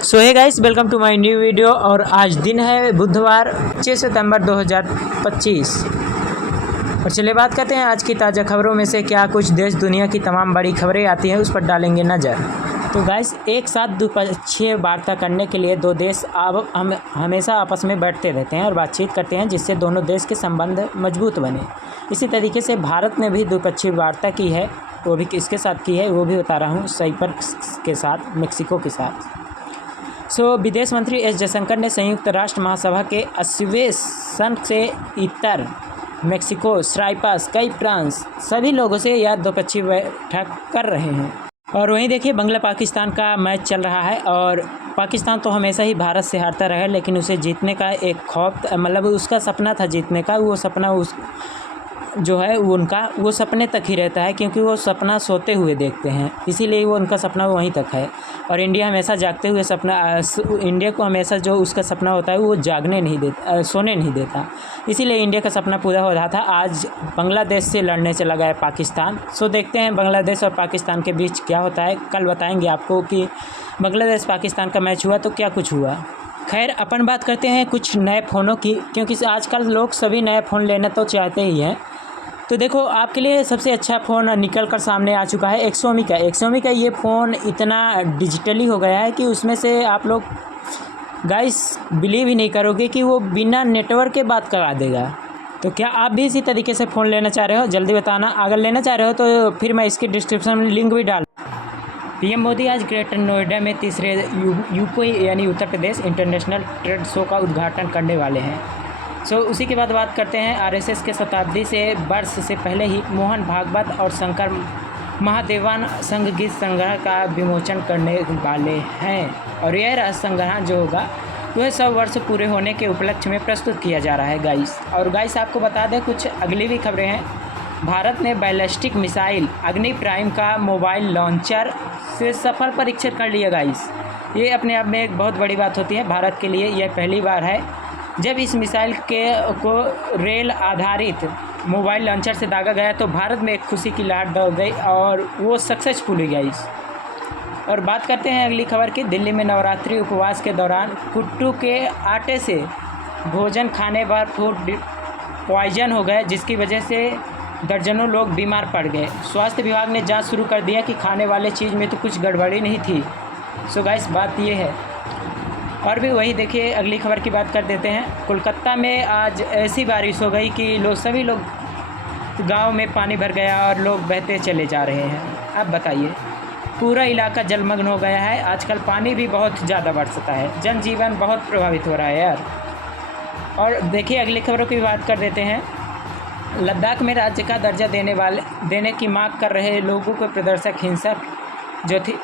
So hey guys, welcome to my new video. और आज दिन है बुधवार 6 सितंबर 2025। और चलिए बात करते हैं आज की ताज़ा खबरों में से क्या कुछ देश दुनिया की तमाम बड़ी खबरें आती हैं उस पर डालेंगे नज़र। तो गाइस, एक साथ द्विपक्षीय वार्ता करने के लिए दो देश अब हम हमेशा आपस में बैठते रहते हैं और बातचीत करते हैं जिससे दोनों देश के संबंध मजबूत बने। इसी तरीके से भारत ने भी द्विपक्षीय वार्ता की है, वो भी किसके साथ की है वो भी बता रहा हूँ, साइप्रस के साथ, मेक्सिको के साथ। विदेश मंत्री एस जयशंकर ने संयुक्त राष्ट्र महासभा के 80वें सन से इतर मेक्सिको, साइप्रस, कई फ्रांस सभी लोगों से यह द्विपक्षीय बैठक कर रहे हैं। और वहीं देखिए, बांग्ला पाकिस्तान का मैच चल रहा है और पाकिस्तान तो हमेशा ही भारत से हारता रहा है, लेकिन उसे जीतने का एक खौफ, मतलब उसका सपना था जीतने का, वो सपना उस जो है उनका वो सपने तक ही रहता है, क्योंकि वो सपना सोते हुए देखते हैं, इसीलिए वो उनका सपना वहीं तक है। और इंडिया हमेशा जागते हुए सपना, इंडिया को हमेशा जो उसका सपना होता है वो जागने नहीं देता, सोने नहीं देता, इसीलिए इंडिया का सपना पूरा हो रहा था। आज बांग्लादेश से लड़ने चला गया पाकिस्तान। देखते हैं बांग्लादेश और पाकिस्तान के बीच क्या होता है। कल बताएंगे आपको कि बांग्लादेश पाकिस्तान का मैच हुआ तो क्या कुछ हुआ। खैर, अपन बात करते हैं कुछ नए फ़ोनों की, क्योंकि आजकल लोग सभी नए फ़ोन लेना तो चाहते ही हैं। तो देखो, आपके लिए सबसे अच्छा फ़ोन निकल कर सामने आ चुका है Xiaomi का। Xiaomi का ये फ़ोन इतना डिजिटली हो गया है कि उसमें से आप लोग गाइस बिलीव ही नहीं करोगे कि वो बिना नेटवर्क के बात करा देगा। तो क्या आप भी इसी तरीके से फ़ोन लेना चाह रहे हो? जल्दी बताना। अगर लेना चाह रहे हो तो फिर मैं इसकी डिस्क्रिप्शन में लिंक भी डाल। पीएम मोदी आज ग्रेटर नोएडा में तीसरे यूपी यानी Uttar Pradesh international trade show का उद्घाटन करने वाले हैं। उसी के बाद बात करते हैं आरएसएस के शताब्दी से वर्ष से पहले ही मोहन भागवत और शंकर महादेवन संगीत संग्रह का विमोचन करने वाले हैं। और यह रहस्य संग्रह जो होगा वह 100 वर्ष पूरे होने के उपलक्ष्य में प्रस्तुत किया जा रहा है गाइस। और गाइस, आपको बता दें कुछ अगली भी खबरें हैं। भारत ने बैलिस्टिक मिसाइल अग्नि प्राइम का मोबाइल लॉन्चर से सफल परीक्षण कर लिया गाइस। ये अपने आप में एक बहुत बड़ी बात होती है। भारत के लिए यह पहली बार है जब इस मिसाइल को रेल आधारित मोबाइल लॉन्चर से दागा गया, तो भारत में एक खुशी की लहर दौड़ गई और वो सक्सेसफुल हुई गई। और बात करते हैं अगली खबर की। दिल्ली में नवरात्रि उपवास के दौरान कुट्टू के आटे से भोजन खाने पर फूड पॉइजन हो गए, जिसकी वजह से दर्जनों लोग बीमार पड़ गए। स्वास्थ्य विभाग ने जांच शुरू कर दिया कि खाने वाले चीज़ में तो कुछ गड़बड़ी नहीं थी। गाइस, बात ये है। और भी वही देखिए, अगली खबर की बात कर देते हैं। कोलकाता में आज ऐसी बारिश हो गई कि सभी लोग गांव में पानी भर गया और लोग बहते चले जा रहे हैं। अब बताइए, पूरा इलाका जलमग्न हो गया है। आजकल पानी भी बहुत ज़्यादा बरसता है, जनजीवन बहुत प्रभावित हो रहा है यार। और देखिए, अगली खबरों की बात कर देते हैं। लद्दाख में राज्य का दर्जा देने की मांग कर रहे लोगों को प्रदर्शक हिंसक जो थी,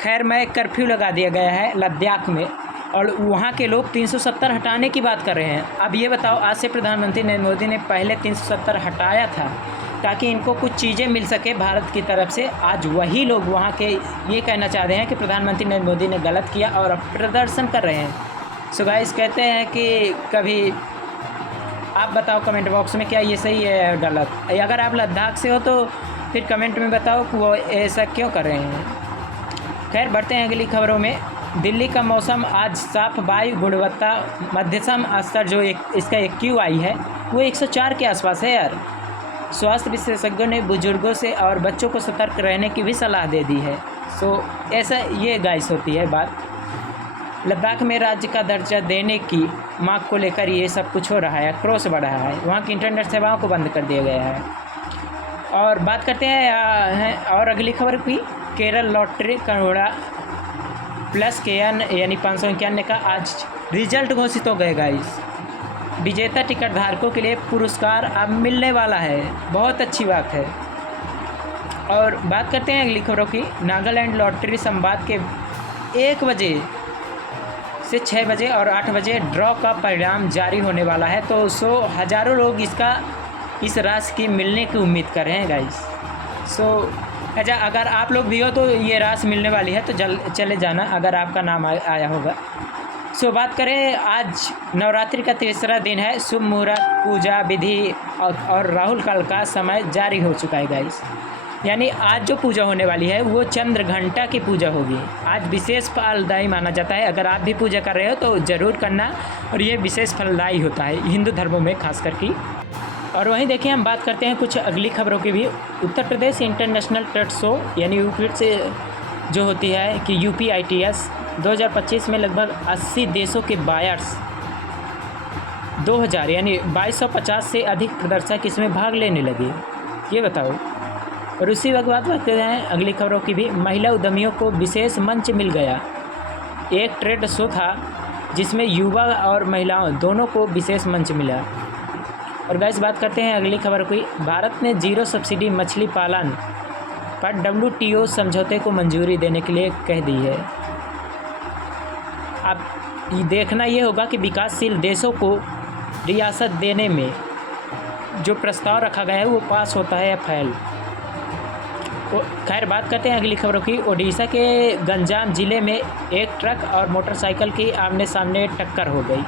खैर मैं कर्फ्यू लगा दिया गया है लद्दाख में, और वहाँ के लोग 370 हटाने की बात कर रहे हैं। अब ये बताओ, आज से प्रधानमंत्री नरेंद्र मोदी ने पहले 370 हटाया था ताकि इनको कुछ चीज़ें मिल सके भारत की तरफ से। आज वही लोग वहाँ के ये कहना चाह रहे हैं कि प्रधानमंत्री नरेंद्र मोदी ने गलत किया और अब प्रदर्शन कर रहे हैं। गाइस, कहते हैं कि कभी आप बताओ कमेंट बॉक्स में, क्या ये सही है या गलत? अगर आप लद्दाख से हो तो फिर कमेंट में बताओ कि वो ऐसा क्यों कर रहे हैं। खैर, बढ़ते हैं अगली खबरों में। दिल्ली का मौसम आज साफ, वायु गुणवत्ता मध्यम स्तर जो इसका AQI है वो 104 के आसपास है यार। स्वास्थ्य विशेषज्ञों ने बुजुर्गों से और बच्चों को सतर्क रहने की भी सलाह दे दी है। ऐसा ये गाइस होती है बात। लद्दाख में राज्य का दर्जा देने की मांग को लेकर ये सब कुछ हो रहा है, आक्रोश बढ़ रहा है। वहाँ की इंटरनेट सेवाओं को बंद कर दिया गया है। और बात करते हैं और अगली खबर की। केरल लॉटरी करोड़ा प्लस KN यानी 551 का आज रिजल्ट घोषित हो गए गाइस। विजेता टिकट धारकों के लिए पुरस्कार अब मिलने वाला है, बहुत अच्छी बात है। और बात करते हैं अगली खबरों की। नागालैंड लॉटरी संवाद के 1 बजे से 6 बजे और 8 बजे ड्रॉ का परिणाम जारी होने वाला है। तो हज़ारों लोग इस राशि की मिलने की उम्मीद कर रहे हैं गाइस। अच्छा, अगर आप लोग भी हो तो ये राशि मिलने वाली है, तो चले जाना अगर आपका नाम आया होगा। बात करें, आज नवरात्रि का तीसरा दिन है। शुभ मुहूर्त, पूजा विधि और राहुल काल का समय जारी हो चुका है गाइस। यानी आज जो पूजा होने वाली है वो चंद्र घंटा की पूजा होगी। आज विशेष फलदायी माना जाता है। अगर आप भी पूजा कर रहे हो तो ज़रूर करना, और ये विशेष फलदायी होता है हिंदू धर्मों में खास करके। और वहीं देखिए हम बात करते हैं कुछ अगली खबरों की भी। Uttar Pradesh international trade show यानी यूपी से जो होती है कि UPITS 2025 में लगभग 80 देशों के बायर्स 2000 यानी 2250 से अधिक प्रदर्शक इसमें भाग लेने लगे। ये बताओ। और उसी वक्त बात करते हैं अगली खबरों की भी। महिला उद्यमियों को विशेष मंच मिल गया। एक ट्रेड शो था जिसमें युवा और महिलाओं दोनों को विशेष मंच मिला। और गाइस बात करते हैं अगली खबर की। भारत ने 0 सब्सिडी मछली पालन पर WTO समझौते को मंजूरी देने के लिए कह दी है। अब देखना ये होगा कि विकासशील देशों को रियासत देने में जो प्रस्ताव रखा गया है वो पास होता है या फेल। खैर बात करते हैं अगली खबरों की। ओडिशा के गंजाम ज़िले में एक ट्रक और मोटरसाइकिल की आमने सामने टक्कर हो गई,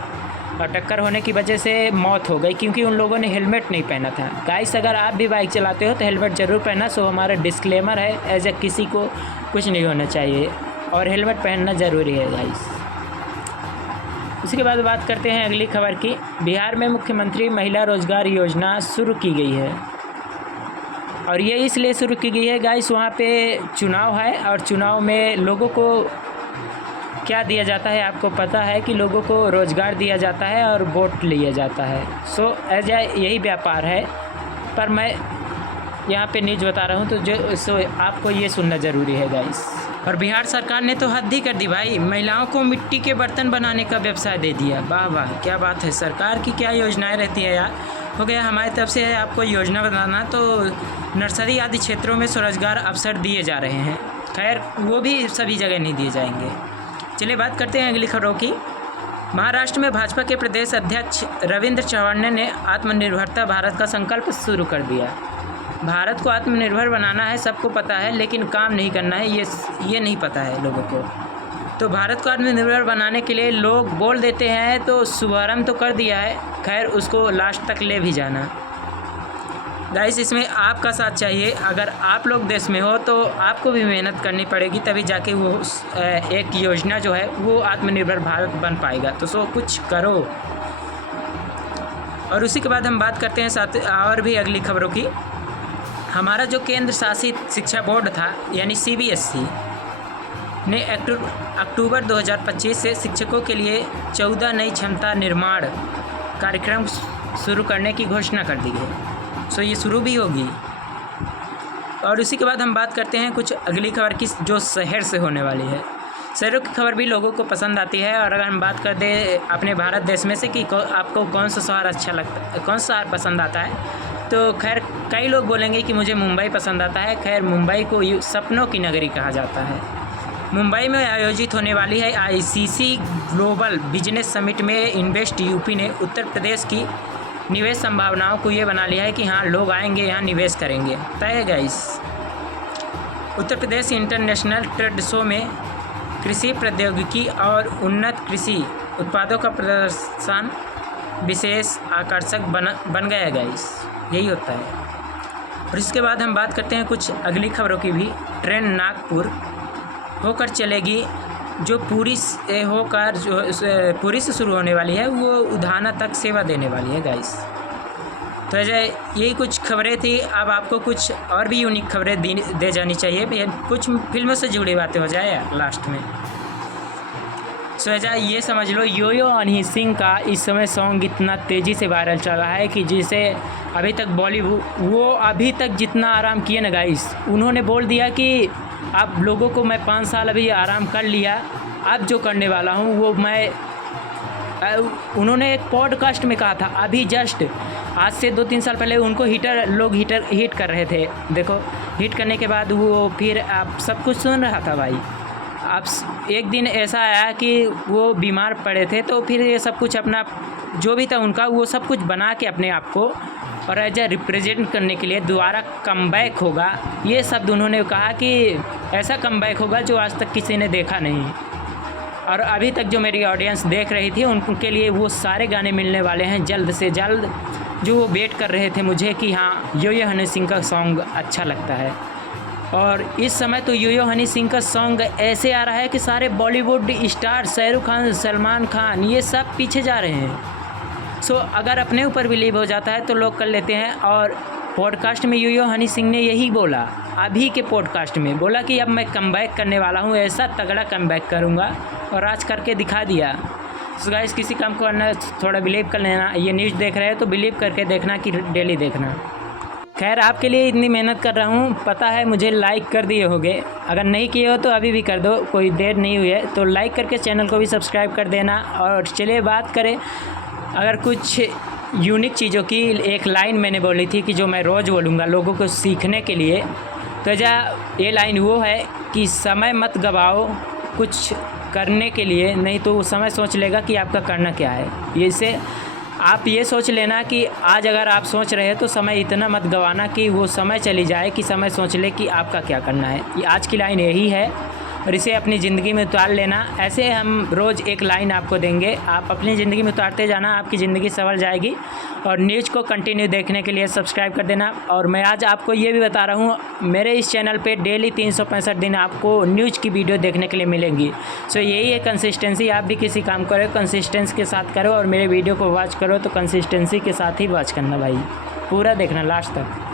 और टक्कर होने की वजह से मौत हो गई क्योंकि उन लोगों ने हेलमेट नहीं पहना था। गाइस अगर आप भी बाइक चलाते हो तो हेलमेट ज़रूर पहनना। सो हमारा डिस्क्लेमर है, एज ए किसी को कुछ नहीं होना चाहिए और हेलमेट पहनना ज़रूरी है गाइस। उसके बाद बात करते हैं अगली खबर की। बिहार में मुख्यमंत्री महिला रोजगार योजना शुरू की गई है, और ये इसलिए शुरू की गई है गाइस, वहाँ पे चुनाव है और चुनाव में लोगों को क्या दिया जाता है आपको पता है कि लोगों को रोज़गार दिया जाता है और वोट लिया जाता है। सो एज यही व्यापार है, पर मैं यहाँ पे न्यूज़ बता रहा हूँ तो आपको ये सुनना ज़रूरी है गाइस। और बिहार सरकार ने तो हद ही कर दी भाई, महिलाओं को मिट्टी के बर्तन बनाने का व्यवसाय दे दिया। वाह वाह क्या बात है। सरकार की क्या योजनाएं रहती है यार। हो गया हमारी तरफ से है आपको योजना बनाना, तो नर्सरी आदि क्षेत्रों में स्वरोजगार अवसर दिए जा रहे हैं। खैर वो भी सभी जगह नहीं दिए जाएंगे। चलिए बात करते हैं अगली खबरों की। महाराष्ट्र में भाजपा के प्रदेश अध्यक्ष रविंद्र चव्हाण ने आत्मनिर्भरता भारत का संकल्प शुरू कर दिया। भारत को आत्मनिर्भर बनाना है सबको पता है, लेकिन काम नहीं करना है ये नहीं पता है लोगों को। तो भारत को आत्मनिर्भर बनाने के लिए लोग बोल देते हैं तो शुभारंभ तो कर दिया है, खैर उसको लास्ट तक ले भी जाना। गाइस इसमें आपका साथ चाहिए। अगर आप लोग देश में हो तो आपको भी मेहनत करनी पड़ेगी, तभी जाके वो एक योजना जो है वो आत्मनिर्भर भारत बन पाएगा। तो सो कुछ करो। और उसी के बाद हम बात करते हैं साथ और भी अगली खबरों की। हमारा जो केंद्र शासित शिक्षा बोर्ड था यानी CBSE ने अक्टूबर 2025 से शिक्षकों के लिए 14 नई क्षमता निर्माण कार्यक्रम शुरू करने की घोषणा कर दी है। सो ये शुरू भी होगी। और उसी के बाद हम बात करते हैं कुछ अगली खबर की जो शहर से होने वाली है। शहरों की खबर भी लोगों को पसंद आती है। और अगर हम बात कर दें अपने भारत देश में से कि आपको कौन सा शहर अच्छा लगता है, कौन सा शहर पसंद आता है, तो खैर कई लोग बोलेंगे कि मुझे मुंबई पसंद आता है। खैर मुंबई को सपनों की नगरी कहा जाता है। मुंबई में आयोजित होने वाली है ICC ग्लोबल बिजनेस समिट में इन्वेस्ट यूपी ने उत्तर प्रदेश की निवेश संभावनाओं को ये बना लिया है कि हाँ लोग आएंगे यहाँ निवेश करेंगे। तय है guys. Uttar Pradesh international trade show में कृषि प्रौद्योगिकी और उन्नत कृषि उत्पादों का प्रदर्शन विशेष आकर्षक बन गया गाइस। यही होता है। और इसके बाद हम बात करते हैं कुछ अगली खबरों की भी। ट्रेन नागपुर होकर चलेगी जो पुरी से शुरू होने वाली है, वो उधाना तक सेवा देने वाली है गाइस। तो यही कुछ खबरें थी। अब आपको कुछ और भी यूनिक खबरें दे जानी चाहिए, कुछ फिल्मों से जुड़ी बातें हो जाए लास्ट में। सो ये समझ लो यो हनी सिंह का इस समय सॉन्ग इतना तेज़ी से वायरल चल रहा है कि जिसे अभी तक बॉलीवुड वो अभी तक जितना आराम किए ना गाइस, उन्होंने बोल दिया कि आप लोगों को मैं 5 साल अभी आराम कर लिया, अब जो करने वाला हूँ वो मैं उन्होंने एक पॉडकास्ट में कहा था अभी जस्ट आज से 2-3 साल पहले उनको लोग हिट कर रहे थे। देखो हिट करने के बाद वो फिर आप सब कुछ सुन रहा था भाई। अब एक दिन ऐसा आया कि वो बीमार पड़े थे, तो फिर ये सब कुछ अपना जो भी था उनका वो सब कुछ बना के अपने आप को और एज ए रिप्रेजेंट करने के लिए दोबारा कमबैक होगा। ये शब्द उन्होंने कहा कि ऐसा कमबैक होगा जो आज तक किसी ने देखा नहीं। और अभी तक जो मेरी ऑडियंस देख रही थी उनके लिए वो सारे गाने मिलने वाले हैं जल्द से जल्द, जो वो वेट कर रहे थे मुझे कि हाँ यो हनी सिंह का सॉन्ग अच्छा लगता है। और इस समय तो यो यो हनी सिंह का सॉन्ग ऐसे आ रहा है कि सारे बॉलीवुड स्टार शाहरुख खान, सलमान खान, ये सब पीछे जा रहे हैं। सो अगर अपने ऊपर बिलीव हो जाता है तो लोग कर लेते हैं। और पॉडकास्ट में यो यो हनी सिंह ने यही बोला, अभी के पॉडकास्ट में बोला कि अब मैं कमबैक करने वाला हूँ, ऐसा तगड़ा कमबैक करूँगा, और आज करके दिखा दिया। सो गाइस, किसी काम को करना थोड़ा बिलीव कर लेना। ये न्यूज़ देख रहे हैं तो बिलीव करके देखना कि डेली देखना। खैर, आपके लिए इतनी मेहनत कर रहा हूँ, पता है मुझे लाइक कर दिए होगे, अगर नहीं किए हो तो अभी भी कर दो, कोई देर नहीं हुई है। तो लाइक करके चैनल को भी सब्सक्राइब कर देना। और चलिए बात करें अगर कुछ यूनिक चीज़ों की। एक लाइन मैंने बोली थी कि जो मैं रोज़ बोलूँगा लोगों को सीखने के लिए, तो ये लाइन वो है कि समय मत गवाओ कुछ करने के लिए, नहीं तो वो समय सोच लेगा कि आपका करना क्या है। इससे आप ये सोच लेना कि आज अगर आप सोच रहे हैं तो समय इतना मत गंवाना कि वो समय चली जाए कि समय सोच ले कि आपका क्या करना है। ये आज की लाइन यही है और इसे अपनी ज़िंदगी में उतार लेना। ऐसे हम रोज़ एक लाइन आपको देंगे, आप अपनी ज़िंदगी में उतारते जाना, आपकी ज़िंदगी संभल जाएगी। और न्यूज़ को कंटिन्यू देखने के लिए सब्सक्राइब कर देना। और मैं आज आपको ये भी बता रहा हूँ, मेरे इस चैनल पे डेली 365 दिन आपको न्यूज़ की वीडियो देखने के लिए मिलेंगी। सो यही है कंसिस्टेंसी। आप भी किसी काम करो कंसिस्टेंसी के साथ करो, और मेरे वीडियो को वॉच करो तो कंसिस्टेंसी के साथ ही वॉच करना भाई, पूरा देखना लास्ट तक।